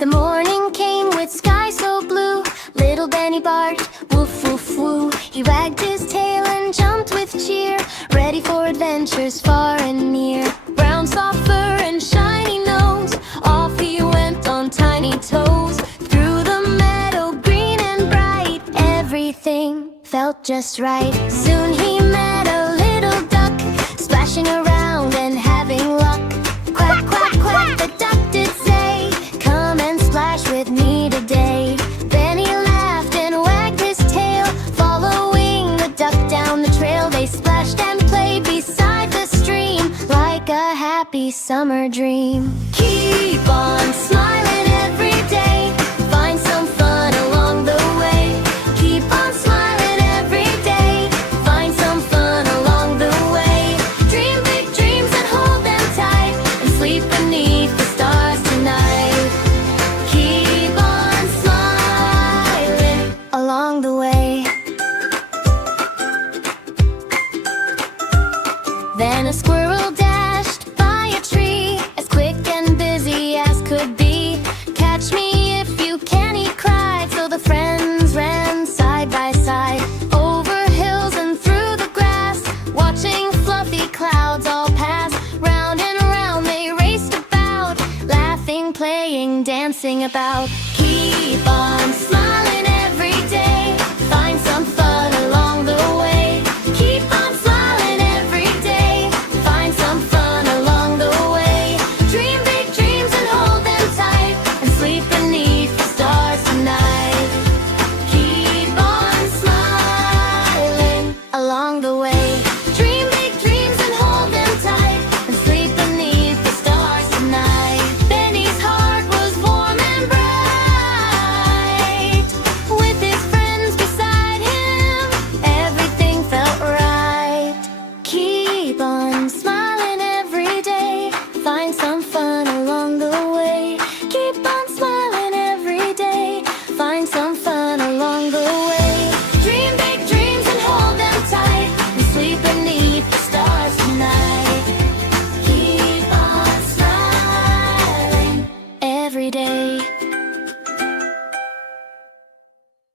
The morning came with sky so blue. Little Benny barked, woof, woof, woo. He wagged his tail and jumped with cheer, ready for adventures far and near. Brown soft fur and shiny nose, off he went on tiny toes. Through the meadow, green and bright, everything felt just right. Soon he met a little duck, splashing around and having luck. Quack, quack, quack, the duck did say, come and splash with me today. Benny laughed and wagged his tail, following the duck down the trail. They splashed and played beside the stream, like a happy summer dream. Keep on smiling every day, find some fun along the way. Keep on smiling every day, find some fun along the way. Dream big dreams and hold them tight, and sleep beneath the stars tonight. Keep on smiling along the way. Then a squirrel dashed by a tree, as quick and busy as could be. Catch me if you can, he cried. So the friends ran side by side, over hills and through the grass, watching fluffy clouds all pass. Round and round they raced about, laughing, playing, dancing about. Keep on